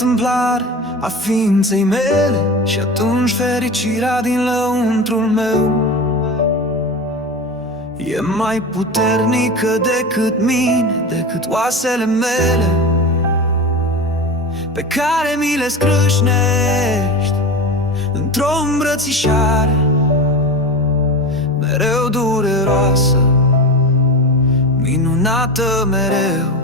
întâmplare a ființei mele și atunci fericirea din lăuntrul meu e mai puternică decât mine, decât oasele mele pe care mi le scrâșnești într-o îmbrățișare mereu dureroasă, minunată mereu.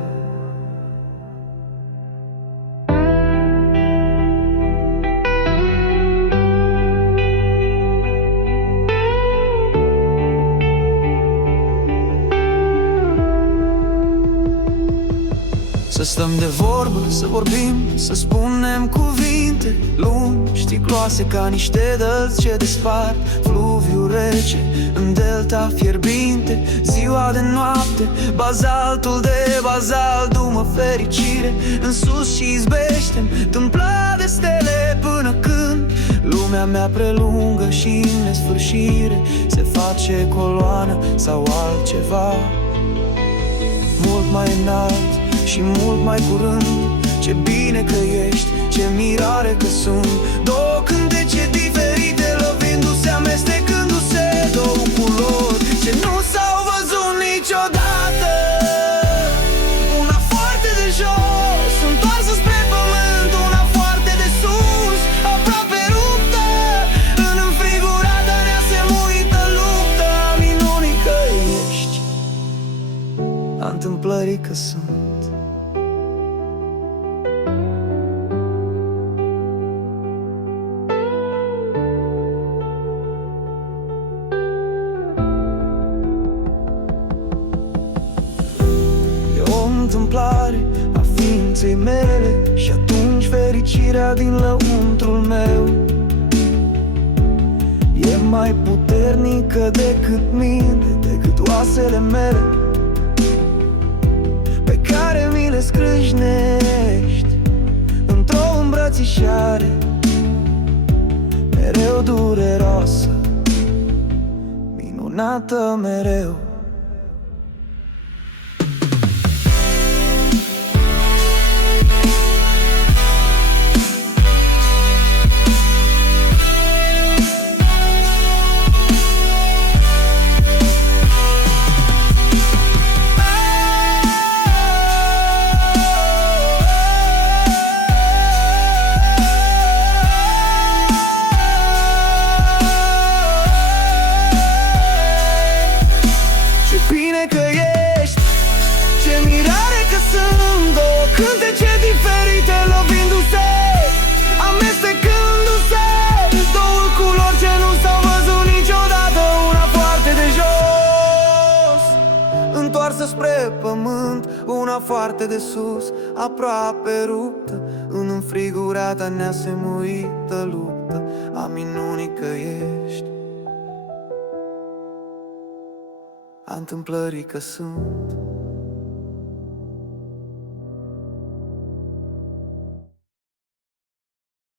Să stăm de vorbă, să vorbim, să spunem cuvinte lungi, sticloase ca niște dălți ce despart fluviu rece în delta fierbinte. Ziua de noapte, bazaltul de bazalt, du-mă fericire în sus și izbește-mi tâmpla de stele, până când lumea mea prelungă și în nesfârșire se face coloană sau altceva mult mai înalt și mult mai curând. Ce bine că ești, ce mirare că sunt două cântece diferite, lovindu-se, amestecându-se, două culori ce nu s-au văzut niciodată. Una foarte de jos, întoarsă spre pământ, una foarte de sus, aproape ruptă în înfrigurată, neasemuită luptă a minunii că ești, a întâmplării că sunt. Întâmplare a ființei mele și atunci fericirea din lăuntrul meu e mai puternică decât mine, decât oasele mele pe care mi le scrâșnești într-o îmbrățișare mereu dureroasă, minunată mereu. Sunt două cântece diferite, lovindu-se, amestecându-se, două culori ce nu s-au văzut niciodată. Una foarte de jos, întoarsă spre pământ, una foarte de sus, aproape ruptă în înfrigurata, neasemuită luptă a minunii că ești, a întâmplării că sunt.